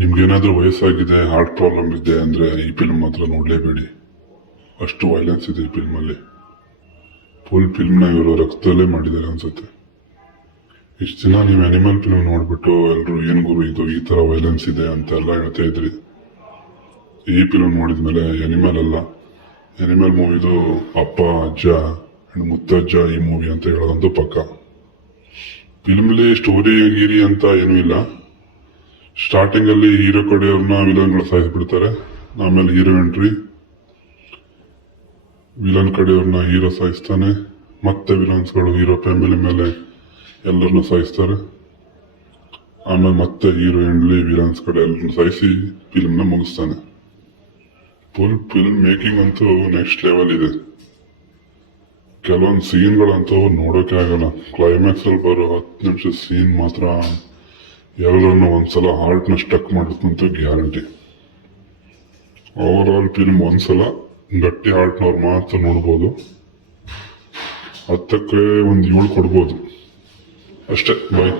ನಿಮ್ಗೇನಾದ್ರೂ ವಯಸ್ಸಾಗಿದೆ, heart problem ಇದೆ ಅಂದರೆ ಈ ಫಿಲ್ಮ್ ಮಾತ್ರ ನೋಡಲೇಬೇಡಿ. ಅಷ್ಟು ವೈಲೆನ್ಸ್ ಇದೆ ಈ ಫಿಲ್ಮಲ್ಲಿ. ಫುಲ್ ಫಿಲ್ಮ್ನ ಇವರು ರಕ್ತದಲ್ಲೇ ಮಾಡಿದ್ದಾರೆ ಅನ್ಸುತ್ತೆ. ಇಷ್ಟು ದಿನ ನೀವು ಅನಿಮಲ್ ಫಿಲ್ಮ್ ನೋಡ್ಬಿಟ್ಟು ಎಲ್ಲರೂ ಏನು ಗುರು ಇದು ಈ ಥರ ವೈಲೆನ್ಸ್ ಇದೆ ಅಂತೆಲ್ಲ ಹೇಳ್ತಾ ಇದ್ರಿ. ಈ ಫಿಲ್ಮ್ ನೋಡಿದ್ಮೇಲೆ ಅನಿಮಲ್ ಅಲ್ಲ, ಅನಿಮಲ್ ಮೂವಿದು ಅಪ್ಪ ಅಜ್ಜ ಅಂಡ್ ಮುತ್ತಜ್ಜ ಈ ಮೂವಿ ಅಂತ ಹೇಳೋದಂತೂ ಪಕ್ಕ. ಫಿಲ್ಮ್ಲಿ ಸ್ಟೋರಿ ಗೀರಿ ಅಂತ ಏನೂ ಇಲ್ಲ. ಸ್ಟಾರ್ಟಿಂಗ್ ಅಲ್ಲಿ ಹೀರೋ ಕಡೆಯವ್ರನ್ನ ವಿಲನ್ಗಳು ಸಾಯಿಸ್ಬಿಡ್ತಾರೆ. ಆಮೇಲೆ ಹೀರೋ ಎಂಟ್ರಿ, ವಿಲನ್ ಕಡೆಯವ್ರನ್ನ ಹೀರೋ ಸಾಯಿಸ್ತಾನೆ. ಮತ್ತೆ ವಿಲನ್ಸ್ಗಳು ಹೀರೋ ಫ್ಯಾಮಿಲಿ ಮೇಲೆ ಎಲ್ಲರನ್ನ ಸಾಯಿಸ್ತಾರೆ. ಆಮೇಲೆ ಮತ್ತೆ ಹೀರೋ ಎಂಡ್ಲಿ ವಿಲನ್ಸ್ ಕಡೆ ಎಲ್ಲರನ್ನ ಸಾಯಿಸಿ ಫಿಲ್ಮ್ನ ಮುಗಿಸ್ತಾನೆ. ಫುಲ್ ಫಿಲ್ಮ್ ಮೇಕಿಂಗ್ ಅಂತೂ ನೆಕ್ಸ್ಟ್ ಲೆವೆಲ್ ಇದೆ. ಕೆಲವೊಂದು ಸೀನ್ಗಳಂತೂ ನೋಡೋಕೆ ಆಗಲ್ಲ. ಕ್ಲೈಮ್ಯಾಕ್ಸ್ ಅಲ್ಲಿ ಬರೋ 10 ನಿಮಿಷ ಸೀನ್ ಮಾತ್ರ ಎಲ್ಲರನ್ನು ಒಂದ್ಸಲ ಹಾರ್ಟ್ನ ಸ್ಟಕ್ ಮಾಡುತ್ತಂತೂ ಗ್ಯಾರಂಟಿ. ಓವರ್ ಆಲ್ ಫಿಲ್ಮ್ ಒಂದ್ಸಲ ಗಟ್ಟಿ ಹಾರ್ಟ್ನವ್ರು ಮಾತ್ರ ನೋಡ್ಬೋದು. 10ಕ್ಕೆ ಒಂದು 7 ಕೊಡ್ಬೋದು ಅಷ್ಟೇ. ಬಾಯ್.